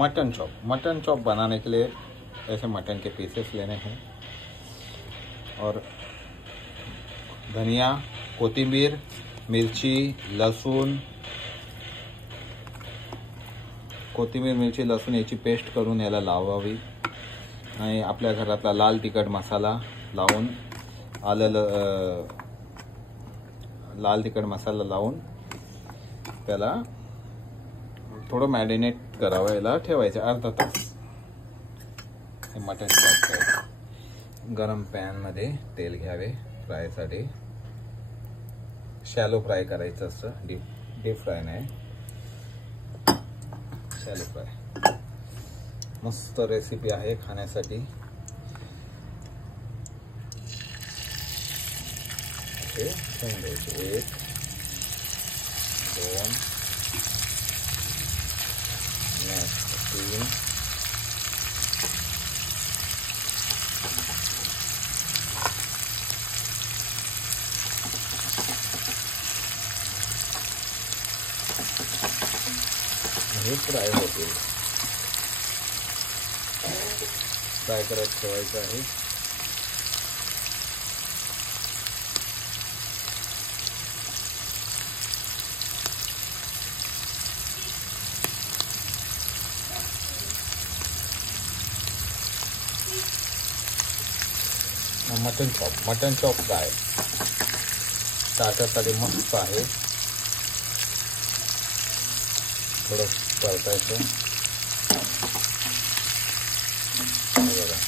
Mutton chop बनाने के लिए ऐसे मटन के पीसेस लेने हैं और धनिया, कोथिंबीर, मिरची, लसूण याची पेस्ट करून याला लावावी आणि आपल्या घरातला लाल तिखट मसाला लावून लाल तिखट मसाला लावून त्याला थोडं मॅरिनेट करावं, याला ठेवायचं अर्धा तास. हे मटन चॉप करायचं. गरम पॅनमध्ये तेल घ्यावे फ्रायसाठी. शॅलो फ्राय करायचं असतं, डीप फ्राय नाही, शॅलो फ्राय. मस्त रेसिपी आहे खाण्यासाठी. असे ठेवून द्यायचे. 1 2 3 हे फ्राय होतील. फ्राय करत ठेवायचं आहे. मटन चॉप फ्राय स्टार्टरसाठी मस्त आहे. थोडं परतायचं. बघा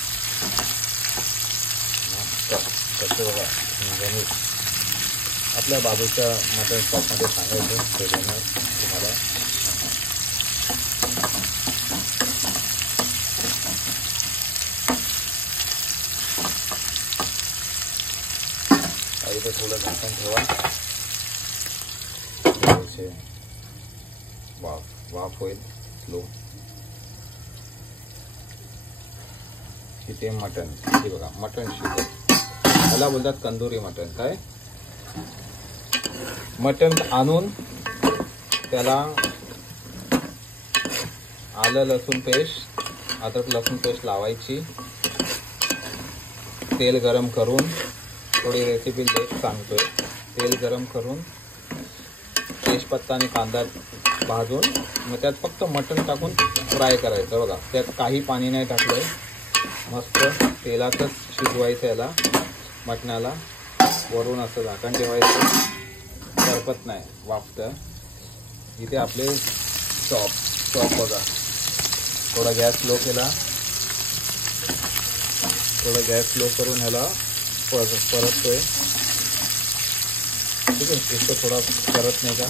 मस्त कसं बघा गणित आपल्या बाबूच्या मटन शॉपमध्ये सांगायचं ते देणार तुम्हाला. इथे थोडं झाकण ठेवा. वाफ होईल स्लो. शिते मटन, हे बघा मटन शिते, त्याला बोलतात तंदुरी मटन. काय मटन आणून त्याला आलं लसूण पेस्ट, अद्रक लसूण पेस्ट लावायची. तेल गरम करून, थोडी रेसिपी लेट सांगतोय, तेल गरम करून तेजपत्ता आणि कांदा भाजून मग त्यात फक्त मटण टाकून फ्राय करायचं. बघा त्यात काही पाणी नाही टाकलंय, मस्त तेलातच शिजवायचं याला. मटणाला वरून असं झाकण ठेवायचं, करपत नाही, वाफतं. इथे आपले चॉप बघा. थोडा गॅस स्लो केला, थोडा गॅस स्लो करून ह्याला परततोय. ठीक है, इसको थोड़ा परतने का.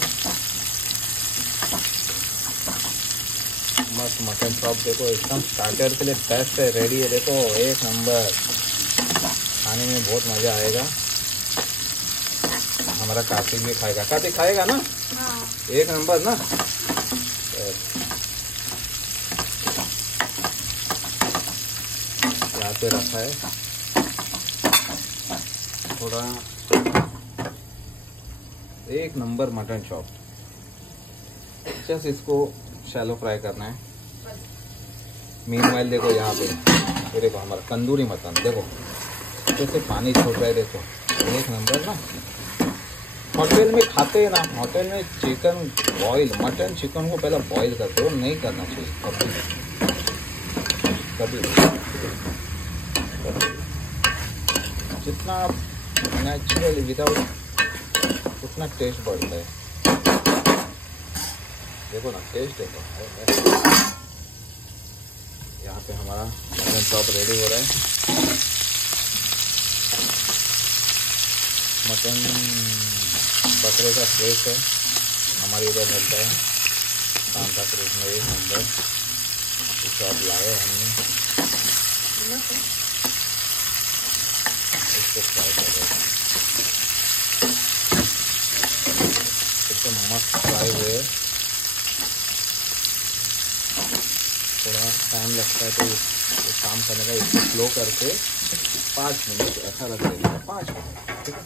मस्त मटन चॉप देखो एकदम स्टार्टर के लिए बेस्ट है, रेडी है. देखो 1 नंबर, खाने में बहुत मजा आएगा. हमारा कार्तिक भी खाएगा. कार्तिक खाएगा ना? हाँ. 1 नंबर ना. यहाँ पे रखा है थोड़ा 1 नंबर मटन चॉप. जस्ट इसको शैलो फ्राई करना है. मीनवाइल देखो यहाँ पे, ये देखो हमारा तंदूरी मटन देखो जैसे पानी छोड़ रहा है. देखो 1 नंबर ना. होटल में खाते हैं ना, होटल में चिकन बॉईल, मटन चिकन को पहले बॉईल करते हो, नहीं करना चाहिए कभी. जितना नेचुरल विदाउट उतना टेस्ट बढ़ता है. देखो ना टेस्ट है. यहाँ पे हमारा मटन चॉप रेडी हो रहा है. मटन बकरे का फ्रेश है, हमारे इधर मिलता है सांता क्रूज में. 1 नंबर चॉप लाए हमने, इसको फ्राई कर रहे हैं. एकदम मस्त फ्राई हुए. थोड़ा टाइम लगता है तो इस काम करने का, इसको स्लो करके 5 मिनट ऐसा लग रहा है. 5 मिनट ठीक है.